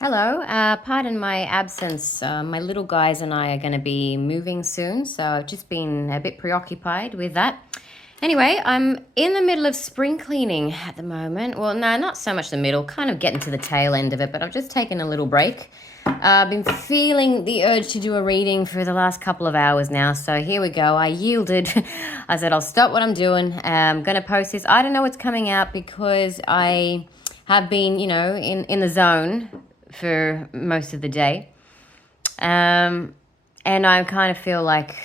Hello, pardon my absence. My little guys and I are going to be moving soon, so I've just been a bit preoccupied with that. Anyway, I'm in the middle of spring cleaning at the moment. Well, no, not so much the middle, kind of getting to the tail end of it, but I've just taken a little break. I've been feeling the urge to do a reading for the last couple of hours now, so here we go. I yielded. I said, I'll stop what I'm doing. I'm going to post this. I don't know what's coming out because I have been, in the zone for most of the day. And I kind of feel like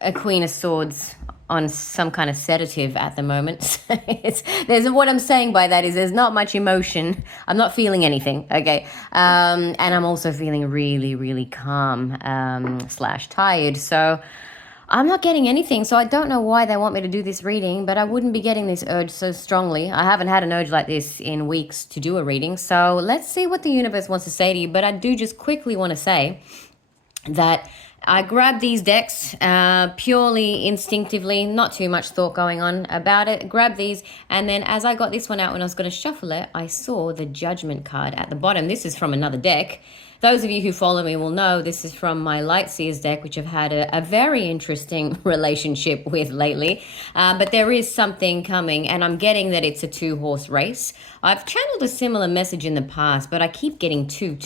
a Queen of Swords on some kind of sedative at the moment. There's what I'm saying by that is there's not much emotion. I'm not feeling anything, okay? And I'm also feeling really, really calm slash tired. So I'm not getting anything, so I don't know why they want me to do this reading, but I wouldn't be getting this urge so strongly. I haven't had an urge like this in weeks to do a reading, so let's see what the universe wants to say to you. But I do just quickly want to say that I grabbed these decks purely instinctively, not too much thought going on about it. Grabbed these, and then as I got this one out when I was going to shuffle it, I saw the Judgment card at the bottom. This is from another deck. Those of you who follow me will know this is from my Lightseers deck, which I've had a very interesting relationship with lately. But there is something coming, and I'm getting that it's a two-horse race. I've channeled a similar message in the past, but I keep getting two.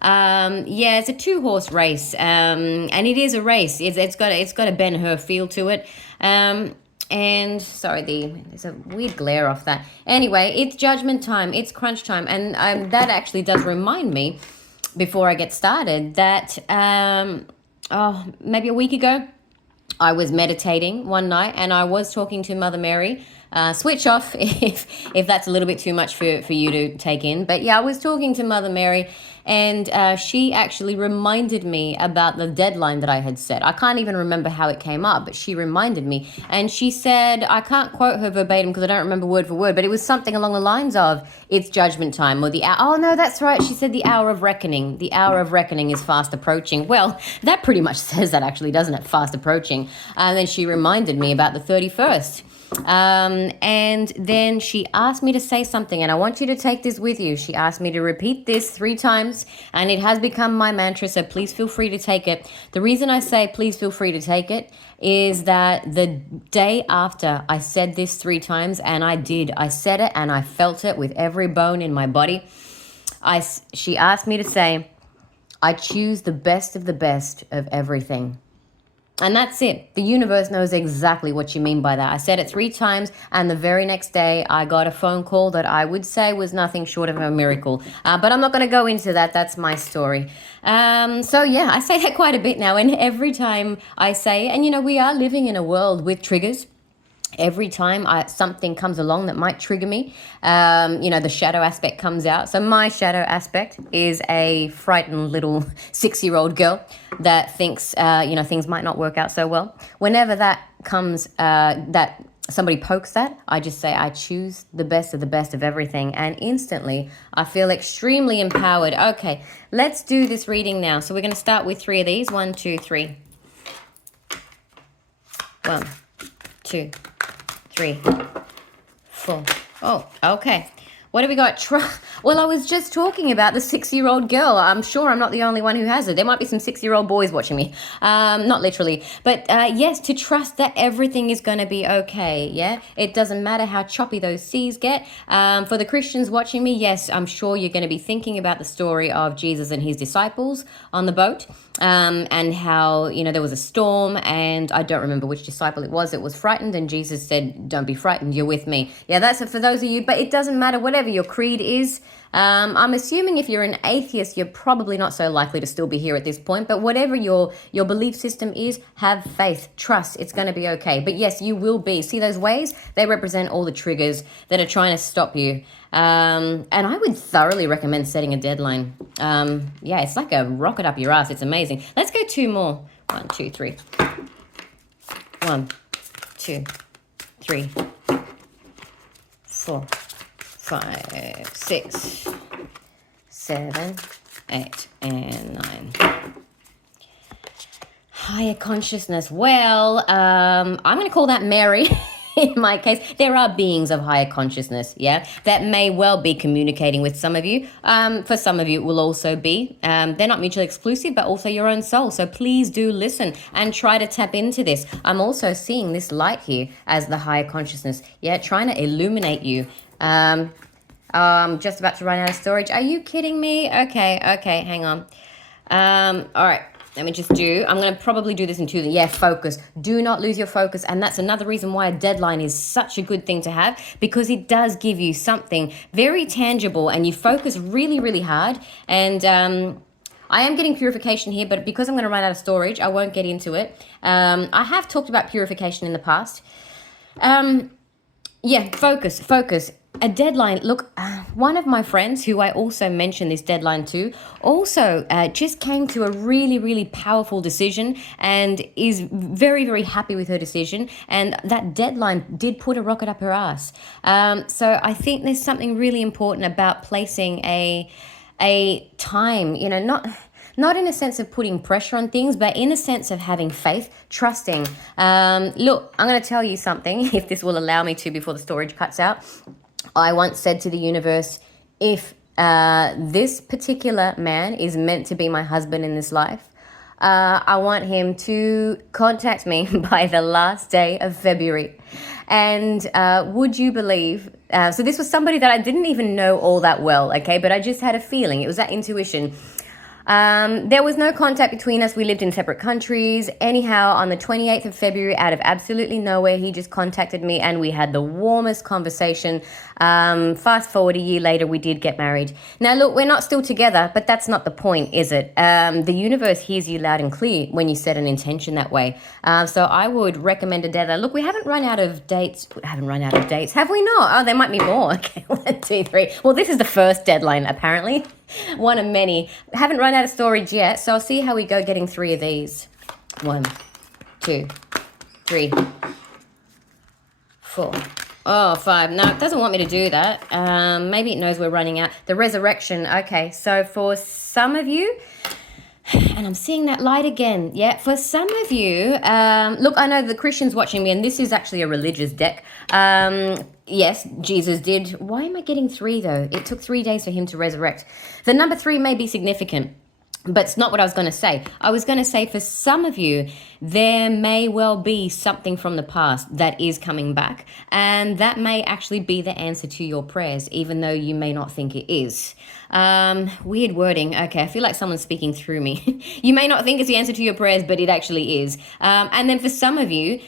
Yeah, it's a two-horse race, and it is a race. It's got a Ben-Hur feel to it. And sorry, there's a weird glare off that. Anyway, it's judgment time. It's crunch time, and that actually does remind me, before I get started, that maybe a week ago, I was meditating one night and I was talking to Mother Mary. Switch off if that's a little bit too much for you to take in. But yeah, I was talking to Mother Mary, and she actually reminded me about the deadline that I had set. I can't even remember how it came up, but she reminded me. And she said, I can't quote her verbatim because I don't remember word for word, but it was something along the lines of, it's judgment time, or the hour. Oh no, that's right. She said the hour of reckoning. The hour of reckoning is fast approaching. Well, that pretty much says that actually, doesn't it? Fast approaching. And then she reminded me about the 31st. And then she asked me to say something, and I want you to take this with you. She asked me to repeat this 3 times, and it has become my mantra, so please feel free to take it. The reason I say please feel free to take it is that the day after I said this 3 times, and I said it and I felt it with every bone in my body. She asked me to say, I choose the best of everything. And that's it. The universe knows exactly what you mean by that. I said it 3 times, and the very next day I got a phone call that I would say was nothing short of a miracle. But I'm not going to go into that. That's my story. So yeah, I say that quite a bit now. And every time I say, and we are living in a world with triggers. Every time something comes along that might trigger me, the shadow aspect comes out. So my shadow aspect is a frightened little 6-year-old girl that thinks, things might not work out so well. Whenever that comes, that somebody pokes that, I just say, I choose the best of everything. And instantly, I feel extremely empowered. Okay, let's do this reading now. So we're going to start with 3 of these. 1, 2, 3. 1, 2, 3, 4. Oh, okay. What have we got? Well, I was just talking about the 6-year-old girl. I'm sure I'm not the only one who has it. There might be some 6-year-old boys watching me. Not literally. But yes, to trust that everything is going to be okay, yeah? It doesn't matter how choppy those seas get. For the Christians watching me, yes, I'm sure you're going to be thinking about the story of Jesus and his disciples on the boat. And how, there was a storm, and I don't remember which disciple it was frightened, and Jesus said, don't be frightened, you're with me. Yeah, that's it for those of you, but it doesn't matter, whatever your creed is. I'm assuming if you're an atheist, you're probably not so likely to still be here at this point, but whatever your belief system is, have faith, trust, it's going to be okay. But yes, you will be. See those waves? They represent all the triggers that are trying to stop you. And I would thoroughly recommend setting a deadline. Yeah, it's like a rocket up your ass. It's amazing. Let's go 2 more. 1, 2, 3. 1, 2, 3, 4, 5, 6, 7, 8, and 9. Higher consciousness. Well, I'm going to call that Mary. in my case, there are beings of higher consciousness, yeah, that may well be communicating with some of you. For some of you, it will also be, they're not mutually exclusive, but also your own soul. So please do listen and try to tap into this. I'm also seeing this light here as the higher consciousness, yeah, trying to illuminate you. I'm just about to run out of storage. Are you kidding me? Okay, hang on. All right. Let me just I'm going to probably do this in two. Yeah, focus. Do not lose your focus. And that's another reason why a deadline is such a good thing to have, because it does give you something very tangible and you focus really, really hard. And I am getting purification here, but because I'm going to run out of storage, I won't get into it. I have talked about purification in the past. Yeah, focus. A deadline. Look, one of my friends who I also mentioned this deadline to also just came to a really, really powerful decision and is very, very happy with her decision. And that deadline did put a rocket up her ass. So I think there's something really important about placing a time, not in a sense of putting pressure on things, but in a sense of having faith, trusting. Look, I'm going to tell you something, if this will allow me to before the storage cuts out. I once said to the universe, if this particular man is meant to be my husband in this life, I want him to contact me by the last day of February. And would you believe, so this was somebody that I didn't even know all that well, okay, but I just had a feeling. It was that intuition. There was no contact between us. We lived in separate countries. Anyhow, on the 28th of February, out of absolutely nowhere, he just contacted me and we had the warmest conversation. Fast forward a year later, we did get married. Now, look, we're not still together, but that's not the point, is it? The universe hears you loud and clear when you set an intention that way. So I would recommend a deadline. Look, we haven't run out of dates. Have we not? Oh, there might be more. Okay, 1, 2, 3. Well, this is the first deadline, apparently. One of many. Haven't run out of storage yet, so I'll see how we go getting 3 of these. 1, 2, 3, 4. Oh, 5. No, it doesn't want me to do that. Maybe it knows we're running out. The resurrection. Okay, so for some of you, and I'm seeing that light again. Yeah, for some of you, look, I know the Christians watching me, and this is actually a religious deck. Yes, Jesus did. Why am I getting 3, though? It took 3 days for him to resurrect. The number 3 may be significant, but it's not what I was going to say. I was going to say for some of you, there may well be something from the past that is coming back, and that may actually be the answer to your prayers, even though you may not think it is. Weird wording. Okay, I feel like someone's speaking through me. You may not think it's the answer to your prayers, but it actually is. And then for some of you,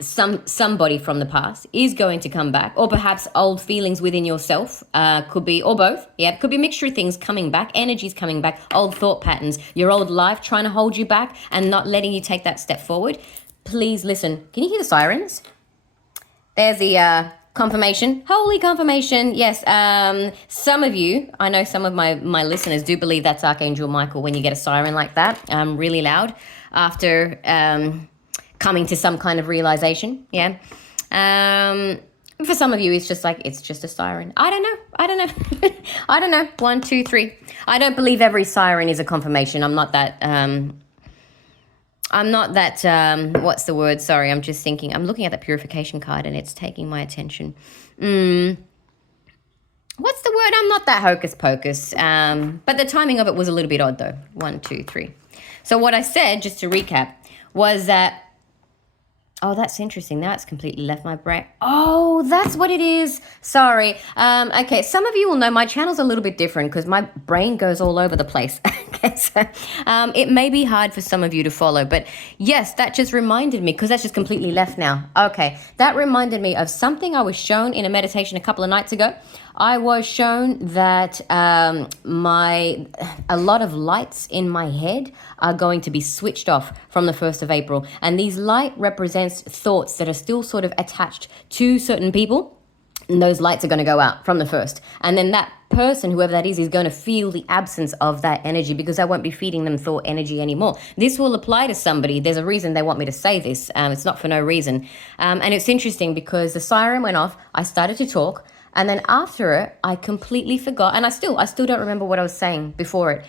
somebody from the past is going to come back, or perhaps old feelings within yourself, could be, or both. Yeah, could be a mixture of things coming back, energies coming back, old thought patterns, your old life trying to hold you back and not letting you take that step forward. Please listen. Can you hear the sirens? There's the confirmation. Holy confirmation. Yes. Some of you, I know some of my listeners do believe that's Archangel Michael when you get a siren like that, really loud after coming to some kind of realization. Yeah. For some of you, it's just a siren. I don't know. I don't know. 1, 2, 3. I don't believe every siren is a confirmation. I'm not that, what's the word? Sorry, I'm just thinking. I'm looking at the purification card and it's taking my attention. What's the word? I'm not that hocus pocus. But the timing of it was a little bit odd though. 1, 2, 3. So what I said, just to recap, was that, oh, that's interesting. Now it's completely left my brain. Oh, that's what it is. Sorry. Okay, some of you will know my channel's a little bit different because my brain goes all over the place. Okay, so it may be hard for some of you to follow, but yes, that just reminded me, because that's just completely left now. Okay, that reminded me of something I was shown in a meditation a couple of nights ago. I was shown that a lot of lights in my head are going to be switched off from the 1st of April. And these light represents thoughts that are still sort of attached to certain people. And those lights are going to go out from the 1st. And then that person, whoever that is going to feel the absence of that energy, because I won't be feeding them thought energy anymore. This will apply to somebody. There's a reason they want me to say this. It's not for no reason. And it's interesting because the siren went off. I started to talk. And then after it, I completely forgot, and I still don't remember what I was saying before it.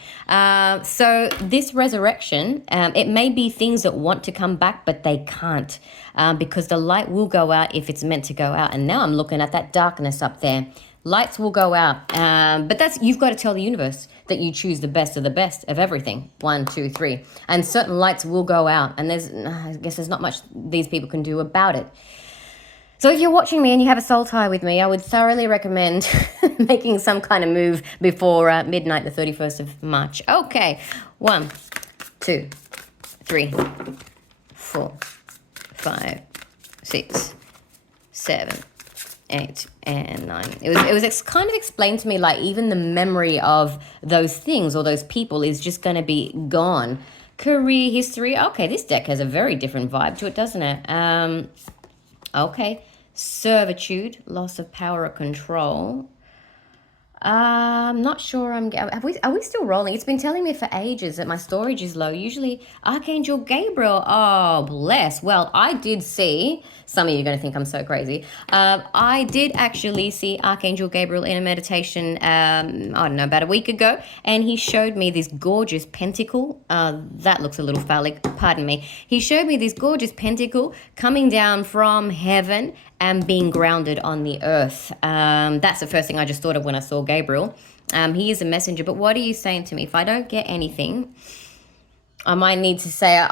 So this resurrection, it may be things that want to come back, but they can't, because the light will go out if it's meant to go out. And now I'm looking at that darkness up there. Lights will go out, but you've got to tell the universe that you choose the best of everything. 1, 2, 3, and certain lights will go out, and I guess there's not much these people can do about it. So if you're watching me and you have a soul tie with me, I would thoroughly recommend making some kind of move before midnight, the 31st of March. Okay, 1, 2, 3, 4, 5, 6, 7, 8, and 9. It was kind of explained to me, like, even the memory of those things or those people is just going to be gone. Career history. Okay, this deck has a very different vibe to it, doesn't it? Okay. Servitude, loss of power or control. I'm not sure. Are we still rolling? It's been telling me for ages that my storage is low. Usually Archangel Gabriel. Oh, bless. Well, I did see, some of you are going to think I'm so crazy. I did actually see Archangel Gabriel in a meditation, I don't know, about a week ago. And he showed me this gorgeous pentacle. That looks a little phallic. Pardon me. He showed me this gorgeous pentacle coming down from heaven and being grounded on the earth. That's the first thing I just thought of when I saw Gabriel. He is a messenger, but what are you saying to me? If I don't get anything, I might need to say,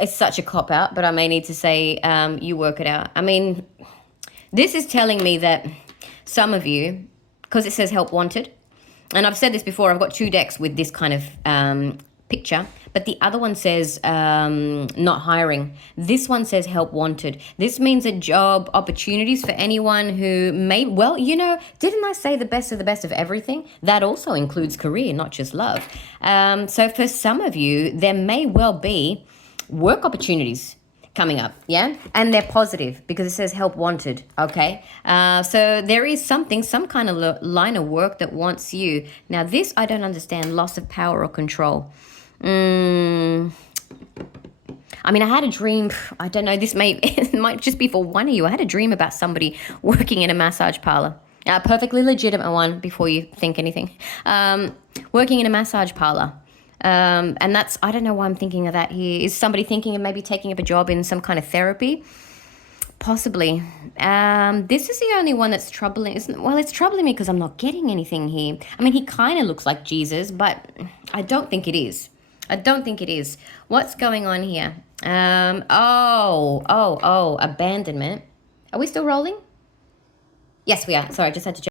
it's such a cop-out, but I may need to say, you work it out. I mean, this is telling me that some of you, because it says help wanted, and I've said this before, I've got 2 decks with this kind of picture, but the other one says not hiring. This one says help wanted. This means a job opportunities for anyone who may, well, you know, didn't I say the best of everything? That also includes career, not just love. So for some of you, there may well be work opportunities coming up, yeah? And they're positive because it says help wanted, okay? So there is something, some kind of line of work that wants you. Now this, I don't understand, loss of power or control. I mean, I had a dream, I don't know, it might just be for one of you. I had a dream about somebody working in a massage parlor. A perfectly legitimate one before you think anything. Working in a massage parlor. And that's, I don't know why I'm thinking of that here. Is somebody thinking of maybe taking up a job in some kind of therapy? Possibly. This is the only one that's troubling. It's troubling me because I'm not getting anything here. I mean, he kind of looks like Jesus, but I don't think it is. What's going on here? Abandonment. Are we still rolling? Yes, we are. Sorry, I just had to check.